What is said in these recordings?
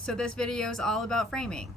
So this video is all about framing.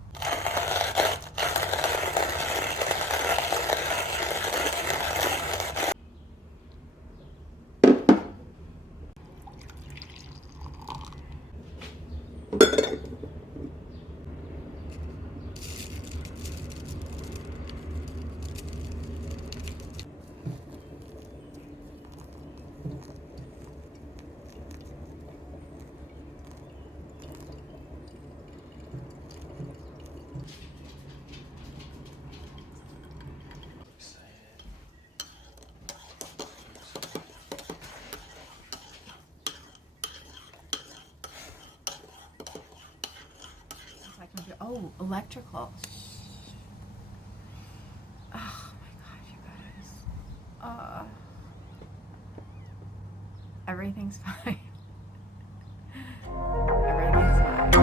Oh, electrical. Oh my god, you guys. Everything's fine. Everything's fine.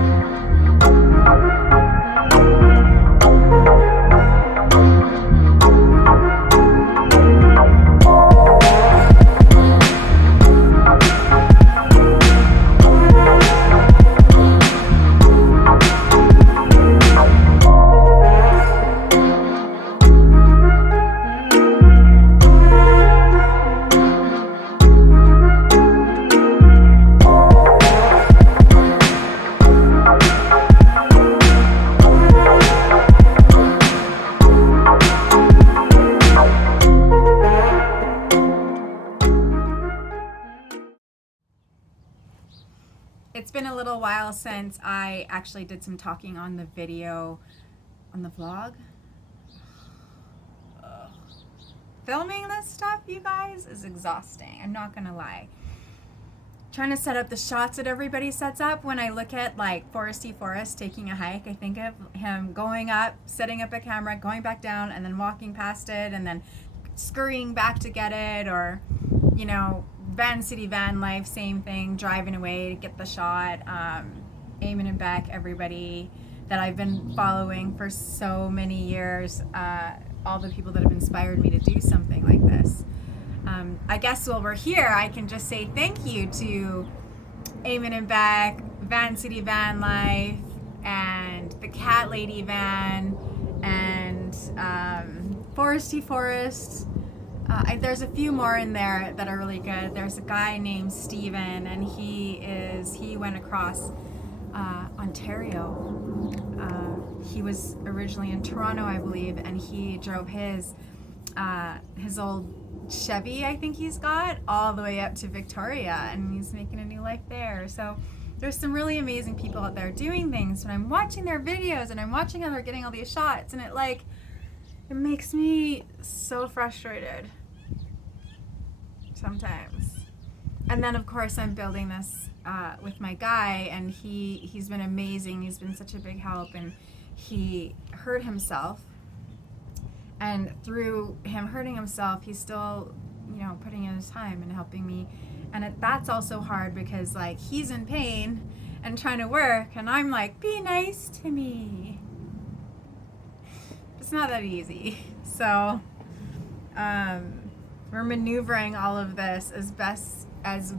It's been a little while since I actually did some talking on the video, on the vlog. Ugh. Filming this stuff, you guys, is exhausting. I'm not gonna lie. Trying to set up the shots that everybody sets up. When I look at like Foresty Forest taking a hike, I think of him going up, setting up a camera, going back down, and then walking past it, and then scurrying back to get it, or, you know, Van City Van Life, same thing, driving away to get the shot. Eamon and Beck, everybody that I've been following for so many years, all the people that have inspired me to do something like this. I guess while we're here, I can just say thank you to Eamon and Beck, Van City Van Life, and the Cat Lady Van, and Foresty Forest. There's a few more in there that are really good. There's a guy named Steven, and he went across Ontario. He was originally in Toronto, I believe, and he drove his old Chevy, I think he's got, all the way up to Victoria, and he's making a new life there. So there's some really amazing people out there doing things, and I'm watching their videos, and I'm watching how they're getting all these shots, and it makes me so frustrated sometimes. And then of course I'm building this with my guy, and he's been amazing. He's been such a big help, and he hurt himself, and through him hurting himself, he's still, you know, putting in his time and helping me. And that's also hard because like he's in pain and trying to work, and I'm like, be nice to me. It's not that easy. So we're maneuvering all of this as best as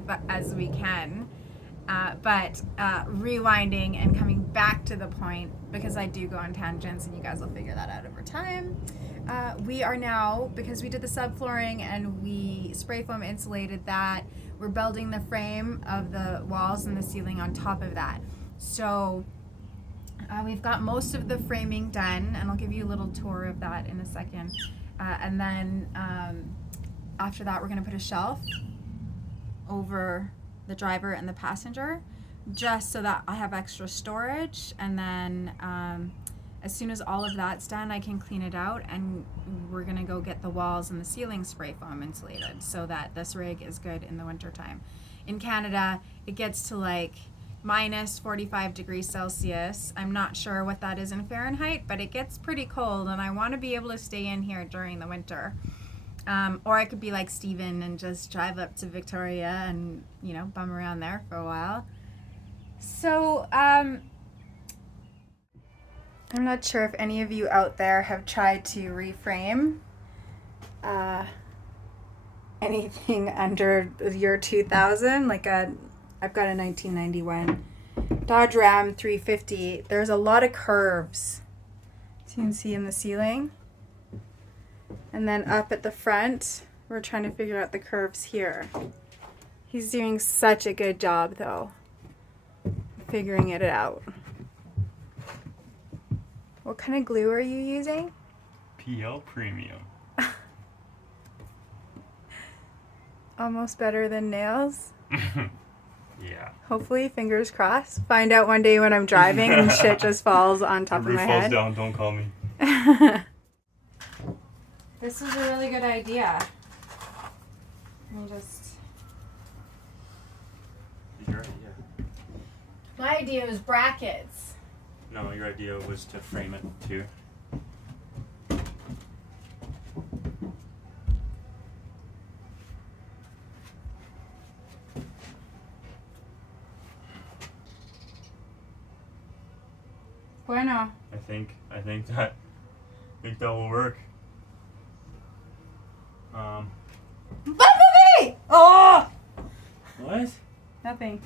we can, but rewinding and coming back to the point, because I do go on tangents, and you guys will figure that out over time. We are now, because we did the subflooring and we spray foam insulated that, we're building the frame of the walls and the ceiling on top of that. So we've got most of the framing done, and I'll give you a little tour of that in a second. And then after that, we're going to put a shelf over the driver and the passenger, just so that I have extra storage. And then as soon as all of that's done, I can clean it out, and we're going to go get the walls and the ceiling spray foam insulated so that this rig is good in the winter time. In Canada, it gets to like minus 45 degrees Celsius. I'm not sure what that is in Fahrenheit, but it gets pretty cold, and I want to be able to stay in here during the winter. Or I could be like Steven and just drive up to Victoria and, you know, bum around there for a while. So I'm not sure if any of you out there have tried to reframe anything under the year 2000. I've got a 1991 Dodge Ram 350. There's a lot of curves, as you can see in the ceiling. And then up at the front, we're trying to figure out the curves here. He's doing such a good job, though, figuring it out. What kind of glue are you using? PL Premium. Almost better than nails. Yeah. Hopefully, fingers crossed. Find out one day when I'm driving and shit just falls on top of my head. Falls down, don't call me. This is a really good idea. Let me just... Your idea. My idea was brackets. No, your idea was to frame it too. Bueno. I think that will work. Bumblebee! Oh! What? Nothing.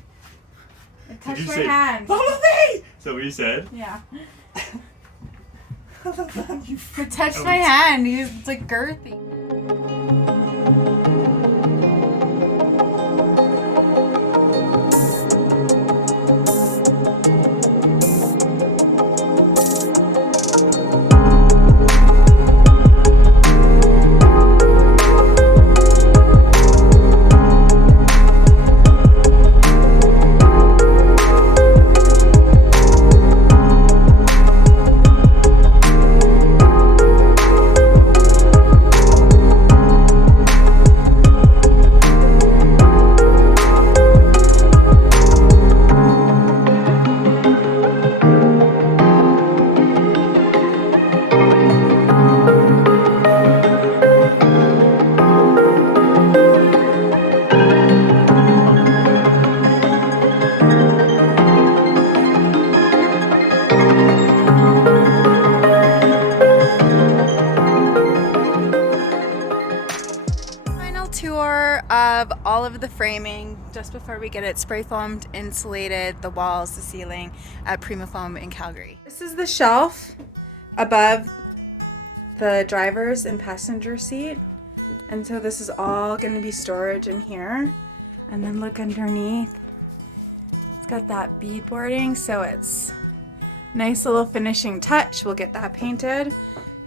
It Did touched you my say hand. Bumblebee? Is that what you said? Yeah. You It touched my hand. It's like girthy. Tour of all of the framing just before we get it spray foamed, insulated, the walls, the ceiling at Prima Foam in Calgary. This is the shelf above the driver's and passenger seat, and so this is all going to be storage in here. And then look underneath, it's got that beadboarding, so it's nice little finishing touch. We'll get that painted.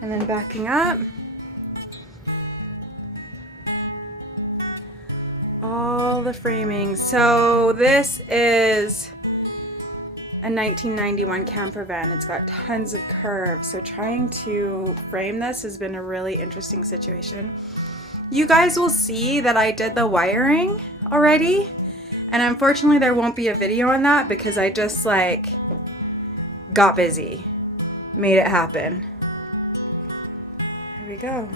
And then backing up, all the framing. So this is a 1991 camper van. It's got tons of curves. So trying to frame this has been a really interesting situation. You guys will see that I did the wiring already. And unfortunately there won't be a video on that because I just like got busy. Made it happen. Here we go.